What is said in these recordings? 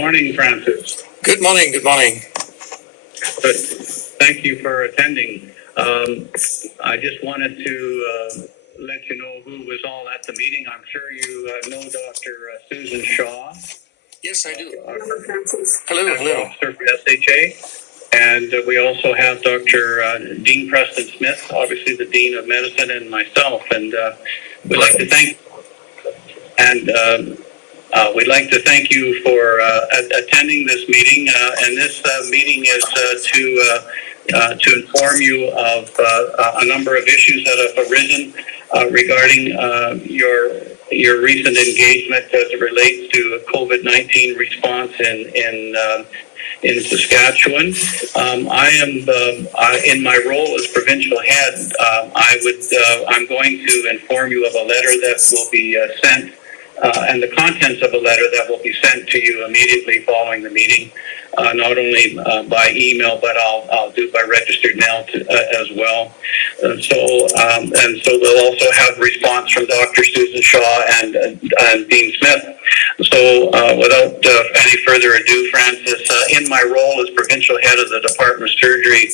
Morning, Francis. Good morning. Good morning. Good. Thank you for attending. I just wanted to let you know who was all at the meeting. I'm sure you know Dr. Susan Shaw. Yes, I do. Hello, Francis. Hello. Officer for SHA. And we also have Dr. Dean Preston Smith, obviously the Dean of Medicine, and myself. And we'd like to thank we'd like to thank you for attending this meeting, and this meeting is to inform you of a number of issues that have arisen regarding your recent engagement as it relates to COVID-19 response in Saskatchewan. I am in my role as provincial head. I'm going to inform you of a letter that will be sent. And the contents of a letter that will be sent to you immediately following the meeting, not only by email, but I'll do by registered mail as well. So we'll also have response from Dr. Susan Shaw and Dean Smith. So without any further ado, Francis, in my role as provincial head of the Department of Surgery,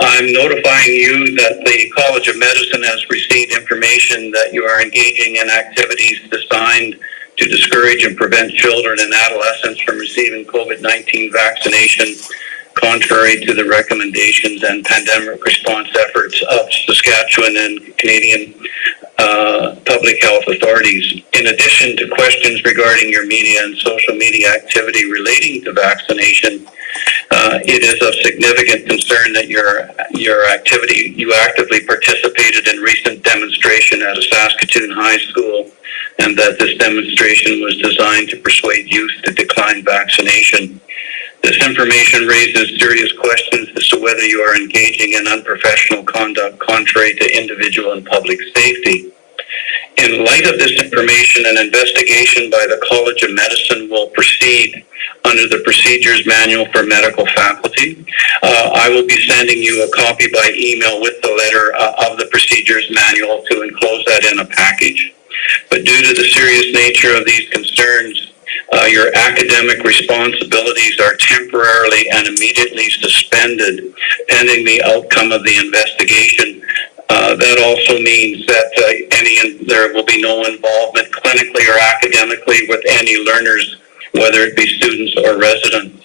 I'm notifying you that the College of Medicine has received information that you are engaging in activities designed to discourage and prevent children and adolescents from receiving COVID-19 vaccination, contrary to the recommendations and pandemic response efforts of Saskatchewan and Canadian public health authorities. In addition to questions regarding your media and social media activity relating to vaccination, it is of significant concern that you actively participated in recent demonstration at a Saskatoon high school, and that this demonstration was designed to persuade youth to decline vaccination. This information raises serious questions as to whether you are engaging in unprofessional conduct contrary to individual and public safety. In light of this information, an investigation by the College of Medicine will proceed under the Procedures Manual for Medical Faculty. I will be sending you a copy by email with the letter of the Procedures Manual to enclose that in a package. But due to the serious nature of these concerns, your academic responsibilities are temporarily and immediately suspended pending the outcome of the investigation. That also means that there will be no involvement clinically or academically with any learners, whether it be students or residents.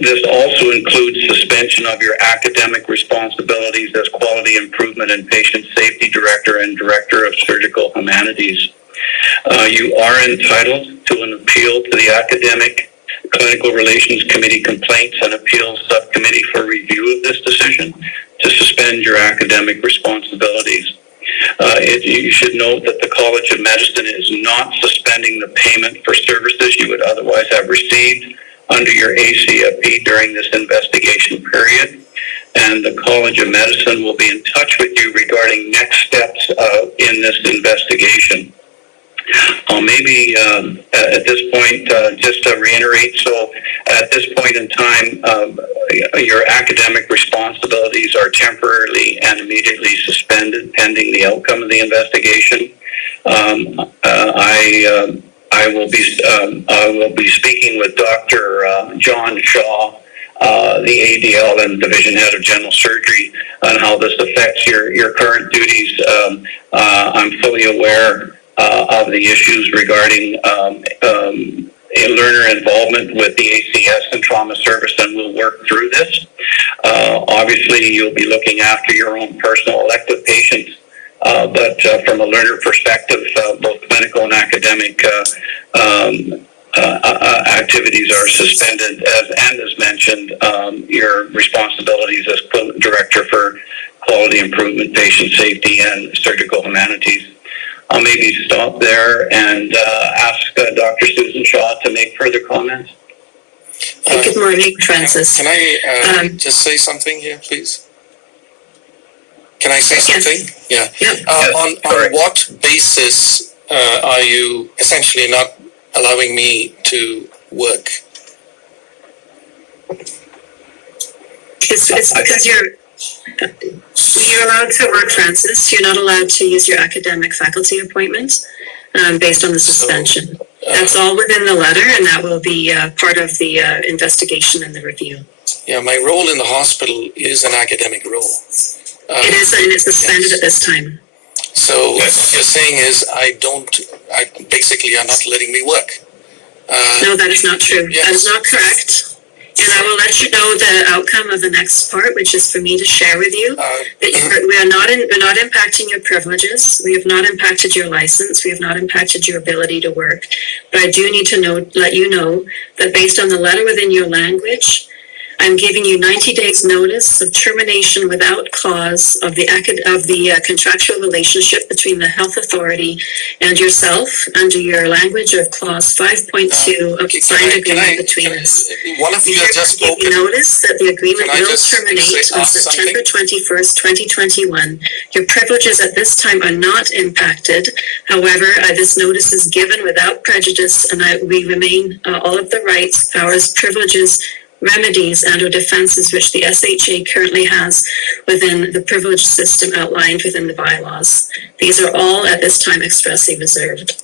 This also includes suspension of your academic responsibilities as Quality Improvement and Patient Safety Director and Director of Surgical Humanities. You are entitled to an appeal to the Academic Clinical Relations Committee Complaints and Appeals Subcommittee for review of this decision to suspend your academic responsibilities. You should note that the College of Medicine is not suspending the payment for services you would otherwise have received under your ACFP during this investigation period, and the College of Medicine will be in touch with you regarding next steps in this investigation. Maybe at this point, just to reiterate, so at this point in time, your academic responsibilities are temporarily and immediately suspended pending the outcome of the investigation. I will be speaking with Dr. John Shaw, the ADL and Division Head of General Surgery, on how this affects your current duties. I'm fully aware of the issues regarding learner involvement with the ACS and trauma service, and we'll work through this. Obviously, you'll be looking after your own personal elective patients, but from a learner perspective, both clinical and academic activities are suspended, and as mentioned, your responsibilities as Director for Quality Improvement, Patient Safety, and Surgical Humanities. I'll maybe stop there and ask Dr. Susan Shaw to make further comments. Good morning, Francis. Can I just say something here, please? Can I say something? Yeah. On what basis are you essentially not allowing me to work? It's because you're allowed to work, Francis. You're not allowed to use your academic faculty appointment based on the suspension. That's all within the letter, and that will be part of the investigation and the review. Yeah, my role in the hospital is an academic role. It is, and it's suspended at this time. So what you're saying is basically you're not letting me work. No, that is not true. Yes. That is not correct. And I will let you know the outcome of the next part, which is for me to share with you. That we're not impacting your privileges. We have not impacted your license. We have not impacted your ability to work. But I do need to let you know that based on the letter within your language, I'm giving you 90 days notice of termination without clause of the contractual relationship between the health authority and yourself under your language of clause 5.2 of the signed agreement between us. One of you has just spoken. Notice that the agreement will terminate on September 21st, 2021. Your privileges at this time are not impacted. However, this notice is given without prejudice, and we remain all of the rights, powers, privileges, remedies and or defenses which the SHA currently has within the privilege system outlined within the bylaws. These are all at this time expressly reserved.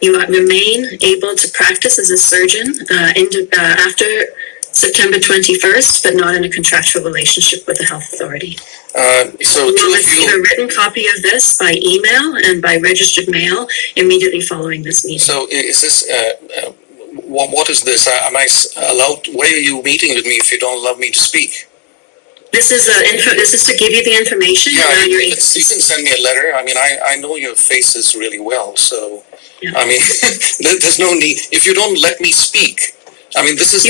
You remain able to practice as a surgeon after September 21st, but not in a contractual relationship with the health authority. So you will receive a written copy of this by email and by registered mail immediately following this meeting. So is this... what is this? Am I allowed? Why are you meeting with me if you don't allow me to speak? This is This is to give you the information. Yeah, you can send me a letter. I mean, I know your faces really well, so yeah. I mean, there's no need. If you don't let me speak, I mean, this is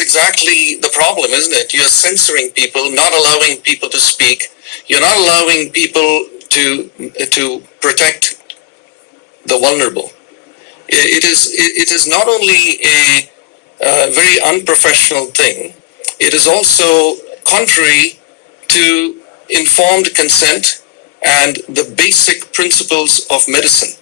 exactly the problem, isn't it? You're censoring people, not allowing people to speak. You're not allowing people to protect the vulnerable. It is not only a very unprofessional thing, it is also contrary to informed consent and the basic principles of medicine.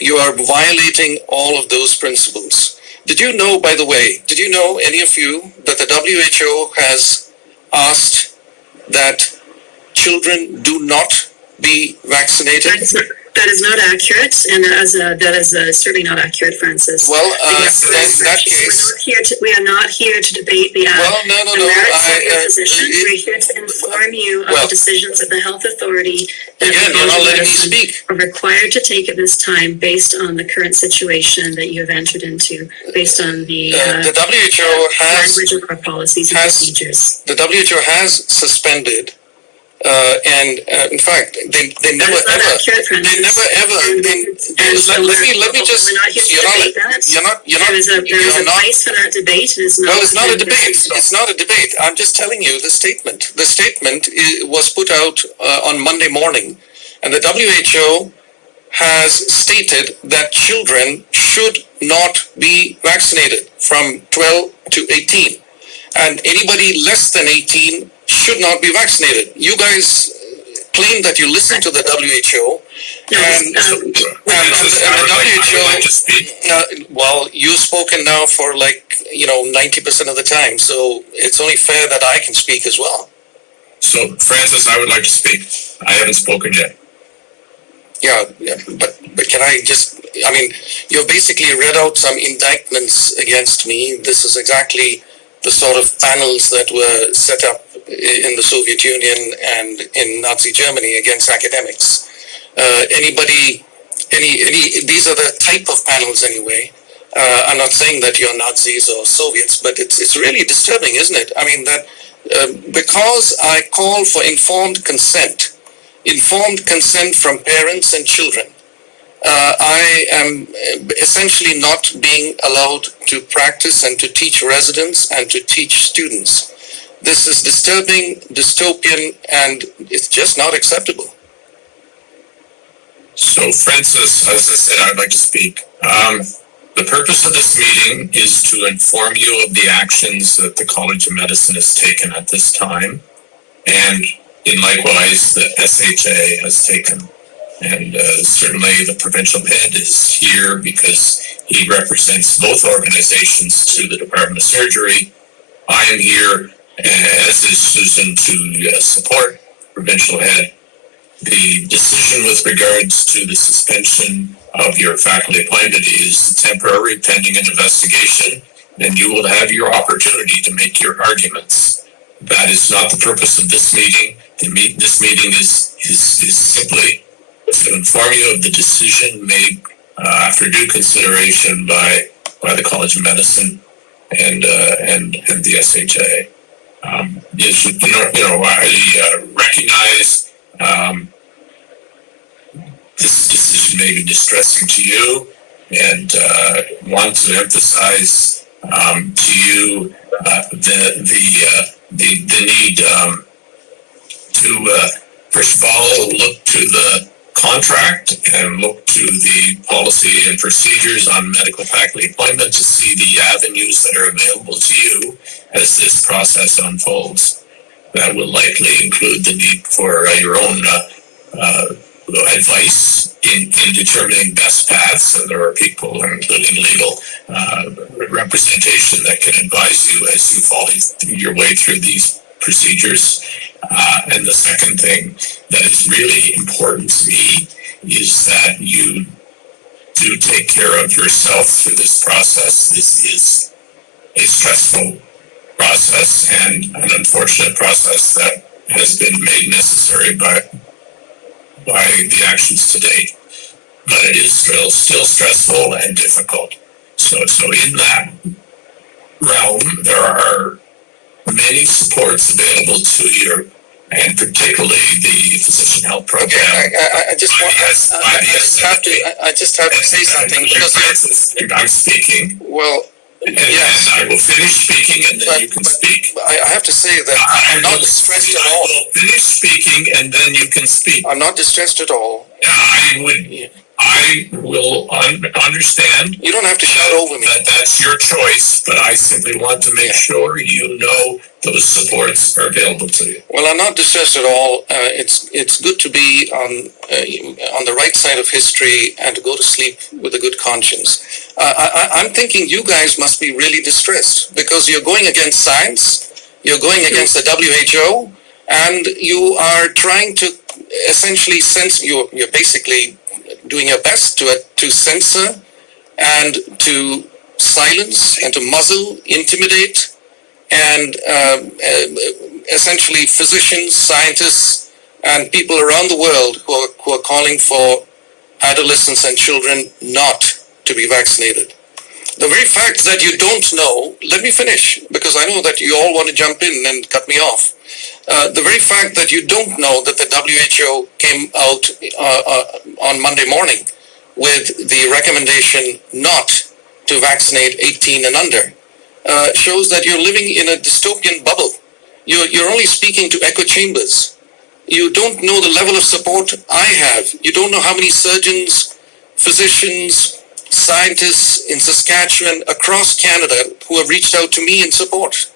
You are violating all of those principles. Did you know, by the way, any of you, that the WHO has asked that children do not be vaccinated? That is not accurate, and that is certainly not accurate, Francis. Well, in that case, we are not here to debate the merits of your position. We're here to inform you of the decisions of the health authority that you're not letting me speak. Are required to take at this time based on the current situation that you have entered into, based on the WHO language of our policies and procedures. The WHO has suspended. In fact, they never ever. Let me just. You're not. There is a place for that debate. Well, it's not a debate. It's not a debate. I'm just telling you the statement. The statement was put out on Monday morning, and the WHO has stated that children should not be vaccinated from 12 to 18, and anybody less than 18 should not be vaccinated. You guys claim that you listen to the WHO, and the WHO. Well, you've spoken now for 90% of the time, so it's only fair that I can speak as well. So, Francis, I would like to speak. I haven't spoken yet. Yeah, but can I just? I mean, you've basically read out some indictments against me. This is exactly the sort of panels that were set up in the Soviet Union and in Nazi Germany against academics. These are the type of panels anyway. I'm not saying that you're Nazis or Soviets, but it's really disturbing, isn't it? I mean, that because I call for informed consent from parents and children, I am essentially not being allowed to practice and to teach residents and to teach students. This is disturbing, dystopian, and it's just not acceptable. So, Francis, as I said, I'd like to speak. The purpose of this meeting is to inform you of the actions that the College of Medicine has taken at this time, and likewise the SHA has taken. And certainly the provincial head is here because he represents both organizations to the Department of Surgery. I am here, as is Susan, to support provincial head. The decision with regards to the suspension of your faculty appointment is temporary pending an investigation, then you will have your opportunity to make your arguments. That is not the purpose of this meeting. This meeting is simply to inform you of the decision made after due consideration by the College of Medicine and the SHA. I recognize this decision may be distressing to you, and want to emphasize to you the need to first of all look to the contract and look to the policy and procedures on medical faculty appointment to see the avenues that are available to you as this process unfolds. That will likely include the need for your own advice in determining best paths, and there are people, including legal representation, that can advise you as you follow your way through these procedures. And the second thing that is really important to me is that you do take care of yourself through this process. This is a stressful process and an unfortunate process that has been made necessary by the actions to date. But it is still stressful and difficult. So in that realm, there are many supports available to you, and particularly the physician health program. Okay, I just have to say something because I'm speaking. Well, yes. And I will finish speaking, and then you can speak. I have to say that I'm not distressed at all. I will finish speaking, and then you can speak. I'm not distressed at all. I will understand. You don't have to shout over me. That's your choice, but I simply want to make sure you know those supports are available to you. Well, I'm not distressed at all. It's good to be on the right side of history and to go to sleep with a good conscience. I'm thinking you guys must be really distressed because you're going against science, you're going against the WHO, and you are trying to essentially you're basically doing your best to censor and to silence and to muzzle, intimidate, and essentially physicians, scientists, and people around the world who are calling for adolescents and children not to be vaccinated. The very fact that you don't know, let me finish, because I know that you all want to jump in and cut me off. The very fact that you don't know that the WHO came out on Monday morning with the recommendation not to vaccinate 18 and under shows that you're living in a dystopian bubble. You're only speaking to echo chambers. You don't know the level of support I have. You don't know how many surgeons, physicians, scientists in Saskatchewan, across Canada, who have reached out to me in support.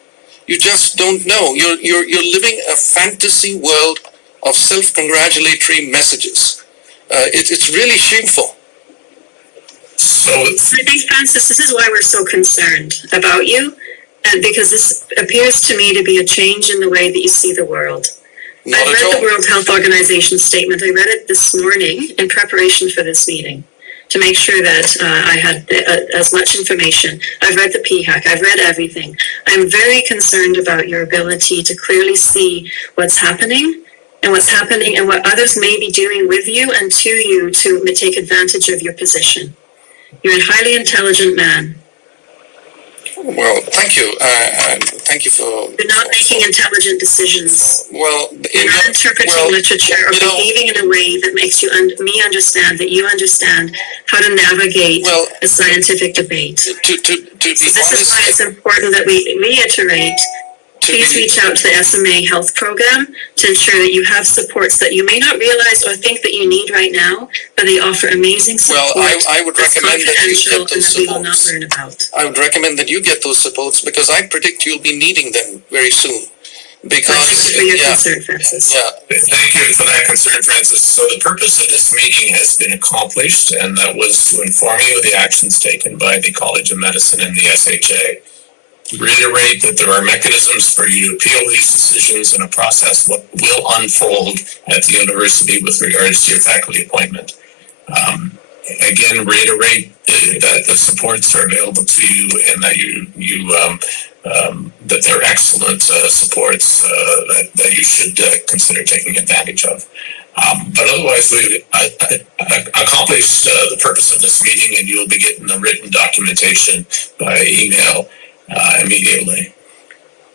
You just don't know. You're living a fantasy world of self-congratulatory messages. It's really shameful. So I think, Francis, this is why we're so concerned about you, and because this appears to me to be a change in the way that you see the world. I read the World Health Organization statement. I read it this morning in preparation for this meeting to make sure that I had as much information. I've read the PHAC. I've read everything. I'm very concerned about your ability to clearly see what's happening and what others may be doing with you and to you to take advantage of your position. You're a highly intelligent man. Well, thank you. Thank you for... You're not making intelligent decisions. Well... You're not interpreting literature or behaving in a way that makes me understand that you understand how to navigate a scientific debate. To be so this is why it's important that we reiterate, please reach out to the SMA Health Program to ensure that you have supports that you may not realize or think that you need right now, but they offer amazing support. Well, I would recommend that you get those supports. We will not learn about. I would recommend that you get those supports because I predict you'll be needing them very soon. Because thank you for your concern, Francis. Yeah. Thank you for that concern, Francis. So the purpose of this meeting has been accomplished, and that was to inform you of the actions taken by the College of Medicine and the SHA. Reiterate that there are mechanisms for you to appeal these decisions in a process what will unfold at the university with regards to your faculty appointment. again reiterate that the supports are available to you, and that that they're excellent supports that you should consider taking advantage of. But otherwise, we accomplished the purpose of this meeting, and you'll be getting the written documentation by email immediately.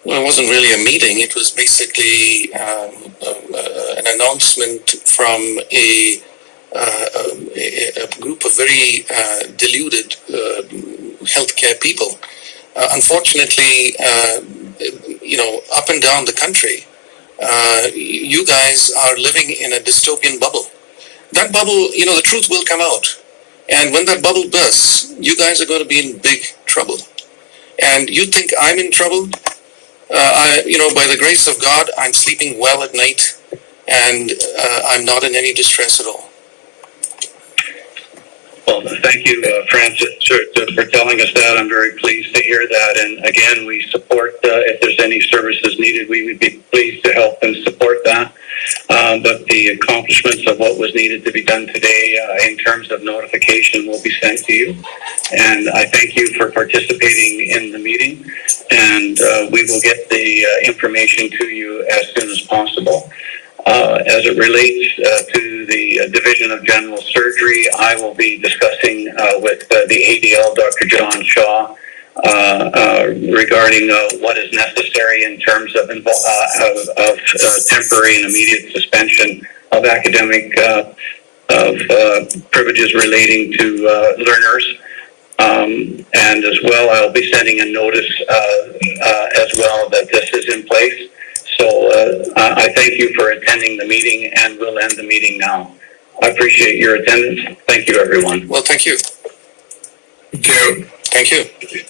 Well, it wasn't really a meeting. It was basically an announcement from a group of very deluded healthcare people. Unfortunately, up and down the country, you guys are living in a dystopian bubble. That bubble, the truth will come out. And when that bubble bursts, you guys are going to be in big trouble. And you think I'm in trouble? By the grace of God, I'm sleeping well at night, and I'm not in any distress at all. Well, thank you, Francis, for telling us that. I'm very pleased to hear that. And again, we support, if there's any services needed, we would be pleased to help and support that. But the accomplishments of what was needed to be done today in terms of notification will be sent to you. And I thank you for participating in the meeting. And we will get the information to you as soon as possible. As it relates to the Division of General Surgery, I will be discussing with the ADL, Dr. John Shaw, regarding what is necessary in terms of temporary and immediate suspension of academic privileges relating to learners. And as well, I'll be sending a notice as well that this is in place. So I thank you for attending the meeting, and we'll end the meeting now. I appreciate your attendance. Thank you, everyone. Well, thank you. Thank you. Thank you.